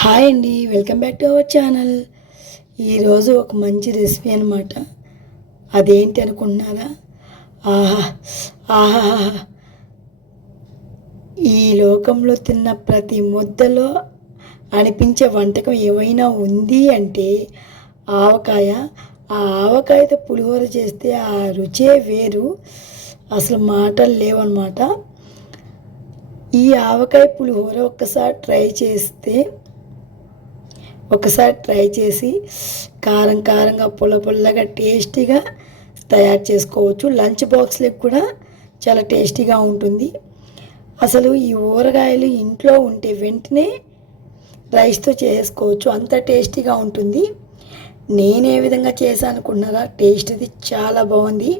Hi అండి, welcome back to our channel. ఈరోజు ఒక మంచి రెసిపీ అనమాట. అదేంటి అనుకుంటున్నారా? ఆహా ఆహా ఈ లోకంలో తిన్న ప్రతి ముద్దలో అనిపించే వంటకం ఏమైనా ఉంది అంటే ఆవకాయ. ఆ ఆవకాయతో పులిహోర చేస్తే ఆ రుచే వేరు, అసలు మాటలు లేవన్నమాట. ఈ ఆవకాయ పులిహోర ఒకసారి ట్రై చేసి కారం కారంగా పుల్లగా టేస్టీగా తయారు చేసుకోవచ్చు. లంచ్ బాక్స్లకు కూడా చాలా టేస్టీగా ఉంటుంది. అసలు ఈ ఊరగాయలు ఇంట్లో ఉంటే వెంటనే రైస్తో చేసుకోవచ్చు, అంత టేస్టీగా ఉంటుంది. నేను ఏ విధంగా చేశాను అనుకున్నారా? టేస్ట్ అది చాలా బాగుంది.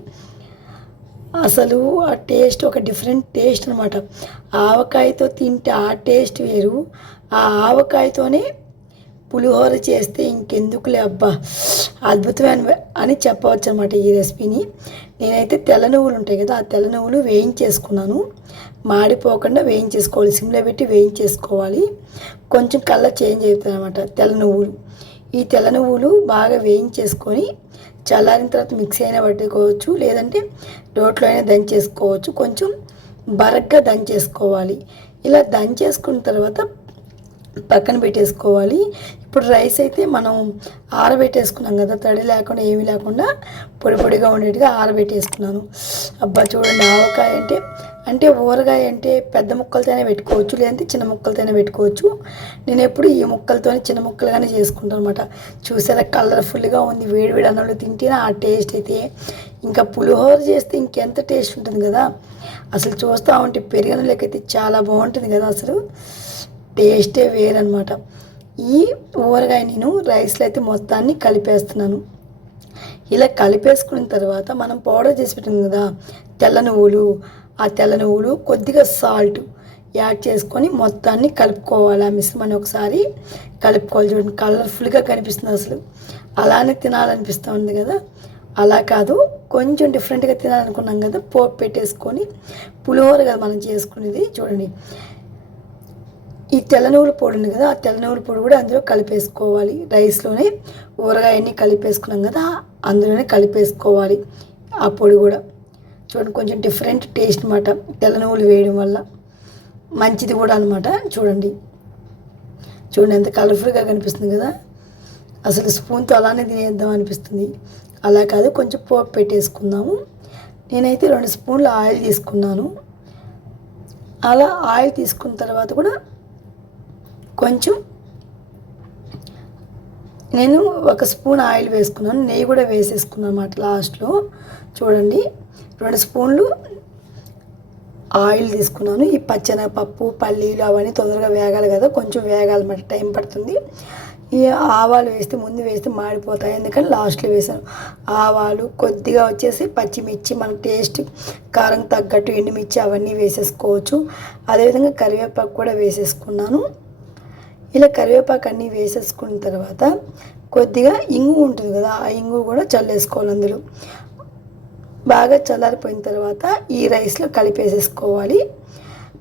అసలు ఆ టేస్ట్ ఒక డిఫరెంట్ టేస్ట్ అనమాట. ఆవకాయతో తింటే ఆ టేస్ట్ వేరు. ఆ ఆవకాయతోనే పులిహోర చేస్తే ఇంకెందుకులే అబ్బా, అద్భుతమైన అని చెప్పవచ్చు అనమాట ఈ రెసిపీని. నేనైతే తెల్ల నువ్వులు ఉంటాయి కదా, ఆ తెల్ల నువ్వులు వేయించేసుకున్నాను. మాడిపోకుండా వేయించేసుకోవాలి, సిమ్లో పెట్టి వేయించేసుకోవాలి. కొంచెం కలర్ చేంజ్ అవుతుంది అనమాట తెల్ల నువ్వులు. ఈ తెల్ల నువ్వులు బాగా వేయించేసుకొని చల్లారిన తర్వాత మిక్సీ అయినా పట్టుకోవచ్చు, లేదంటే రోట్లో అయినా దంచేసుకోవచ్చు. కొంచెం బరగ్గా దంచేసుకోవాలి. ఇలా దంచేసుకున్న తర్వాత పక్కన పెట్టేసుకోవాలి. ఇప్పుడు రైస్ అయితే మనం ఆరబెట్టేసుకున్నాం కదా, తడి లేకుండా ఏమీ లేకుండా పొడిగా ఉండేట్టుగా ఆరబెట్టేసుకున్నాను. అబ్బా చూడండి, ఆవకాయ అంటే ఊరగాయ అంటే పెద్ద ముక్కలతోనే పెట్టుకోవచ్చు, లేదంటే చిన్న ముక్కలతోనే పెట్టుకోవచ్చు. నేను ఎప్పుడు ఈ ముక్కలతోనే చిన్న ముక్కలుగానే చేసుకుంటాను అనమాట. చూసారా, కలర్ఫుల్గా ఉంది. వేడి అన్నంలో తింటేనే ఆ టేస్ట్ అయితే, ఇంకా పులిహోర చేస్తే ఇంకెంత టేస్ట్ ఉంటుంది కదా. అసలు చూస్తూ ఉంటే పెరుగన్నంలోకైతే చాలా బాగుంటుంది కదా, అసలు టేస్టే వేరనమాట. ఈ ఊరగాయ నేను రైస్లో అయితే మొత్తాన్ని కలిపేస్తున్నాను. ఇలా కలిపేసుకున్న తర్వాత మనం పౌడర్ చేసి పెట్టాం కదా తెల్ల నువ్వులు, ఆ తెల్ల నువ్వులు కొద్దిగా సాల్ట్ యాడ్ చేసుకొని మొత్తాన్ని కలుపుకోవాలి. ఆ మిశ్రమాన్ని ఒకసారి కలుపుకోవాలి. చూడండి, కలర్ఫుల్గా కనిపిస్తుంది. అసలు అలానే తినాలనిపిస్తూ ఉంది కదా. అలా కాదు, కొంచెం డిఫరెంట్గా తినాలనుకున్నాం కదా, పోపు పెట్టేసుకొని పులిహోర కదా మనం చేసుకునేది. చూడండి, ఈ తెల్ల నువ్వుల పొడి ఉంది కదా, ఆ తెల్ల నువ్వుల పొడి కూడా అందులో కలిపేసుకోవాలి. రైస్లోనే ఊరగాయన్ని కలిపేసుకున్నాం కదా, అందులోనే కలిపేసుకోవాలి ఆ పొడి కూడా. చూడండి, కొంచెం డిఫరెంట్ టేస్ట్ అనమాట తెల్ల నువ్వులు వేయడం వల్ల, మంచిది కూడా అనమాట. చూడండి ఎంత కలర్ఫుల్గా కనిపిస్తుంది కదా. అసలు స్పూన్తో అలానే తినేద్దాం అనిపిస్తుంది. అలా కాదు, కొంచెం పోపు పెట్టేసుకుందాము. నేనైతే 2 స్పూన్ల ఆయిల్ తీసుకున్నాను. అలా ఆయిల్ తీసుకున్న తర్వాత కూడా కొంచెం నేను 1 స్పూన్ ఆయిల్ వేసుకున్నాను, నెయ్యి కూడా వేసేసుకున్నాను అన్నమాట లాస్ట్లో. చూడండి, 2 స్పూన్లు ఆయిల్ తీసుకున్నాను. ఈ పచ్చెనగపప్పు, పల్లీలు అవన్నీ తొందరగా వేగాలి కదా, కొంచెం వేగాలన్నమాట, టైం పడుతుంది. ఈ ఆవాలు ముందు వేస్తే మాడిపోతాయి, ఎందుకని లాస్ట్లో వేసాను. ఆవాలు కొద్దిగా వచ్చేసి పచ్చిమిర్చి, మన టేస్ట్ కారం తగ్గట్టు ఎండుమిర్చి అవన్నీ వేసేసుకోవచ్చు. అదేవిధంగా కరివేపాకు కూడా వేసేసుకున్నాను. ఇలా కరివేపాకు అన్నీ వేసేసుకున్న తర్వాత కొద్దిగా ఇంగు ఉంటుంది కదా, ఆ ఇంగు కూడా చల్లేసుకోవాలి అందులో. బాగా చల్లారిపోయిన తర్వాత ఈ రైస్లో కలిపేసేసుకోవాలి.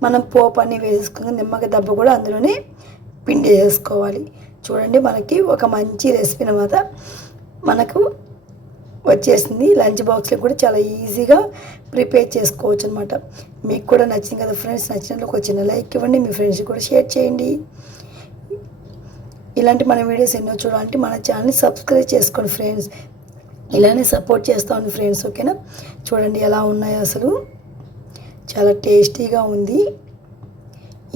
మనం పోపు అన్నీ వేసేసుకుని నిమ్మకాయ దెబ్బ కూడా అందులోనే పిండి వేసేసుకోవాలి. చూడండి, మనకి ఒక మంచి రెసిపీ అన్నమాట మనకు వచ్చేసింది. లంచ్ బాక్స్లో కూడా చాలా ఈజీగా ప్రిపేర్ చేసుకోవచ్చు అనమాట. మీకు కూడా నచ్చింది కదా ఫ్రెండ్స్. నచ్చినందుకు ఒక చిన్న లైక్ ఇవ్వండి, మీ ఫ్రెండ్స్కి కూడా షేర్ చేయండి. ఇలాంటి మన వీడియోస్ ఎన్నో చూడాలంటే మన ఛానల్ని సబ్స్క్రైబ్ చేసుకోండి ఫ్రెండ్స్. ఇలానే సపోర్ట్ చేస్తాను ఫ్రెండ్స్, ఓకేనా. చూడండి ఎలా ఉన్నాయో, అసలు చాలా టేస్టీగా ఉంది.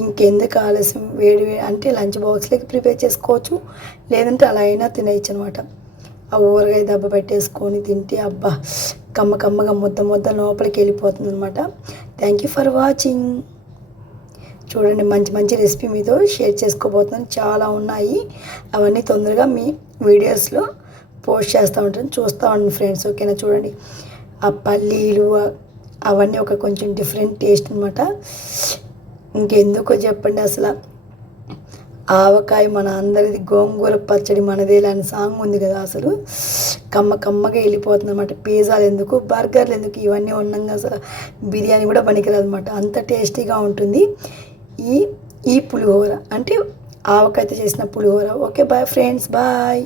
ఇంకెందుకు ఆలస్యం, వేడి అంటే లంచ్ బాక్స్లోకి ప్రిపేర్ చేసుకోవచ్చు, లేదంటే అలా అయినా తినేయచ్చు అనమాట. ఆ ఊరగాయ దెబ్బ పెట్టేసుకొని తింటే అబ్బా, కమ్మగా ముద్ద లోపలికి వెళ్ళిపోతుంది అనమాట. Thank you for watching. చూడండి, మంచి రెసిపీ మీతో షేర్ చేసుకోబోతున్నాను. చాలా ఉన్నాయి, అవన్నీ తొందరగా మీ వీడియోస్లో పోస్ట్ చేస్తూ ఉంటాను, చూస్తూ ఉండండి ఫ్రెండ్స్, ఓకేనా. చూడండి, ఆ పల్లీలు అవన్నీ ఒక కొంచెం డిఫరెంట్ టేస్ట్ అనమాట. ఇంకెందుకో చెప్పండి, అసలు ఆవకాయ మన అందరిది, గోంగూర పచ్చడి మనదేలా అని సాంగ్ ఉంది కదా, అసలు కమ్మగా వెళ్ళిపోతుంది అనమాట. పిజ్జాలు ఎందుకు, బర్గర్లు ఎందుకు, ఇవన్నీ ఉన్నాగా అసలు బిర్యానీ కూడా పనికిరాదు అనమాట, అంత టేస్టీగా ఉంటుంది ఈ పులిహోర. అంటే ఆవకాయతో చేసిన పులిహోర. Okay bye friends, bye.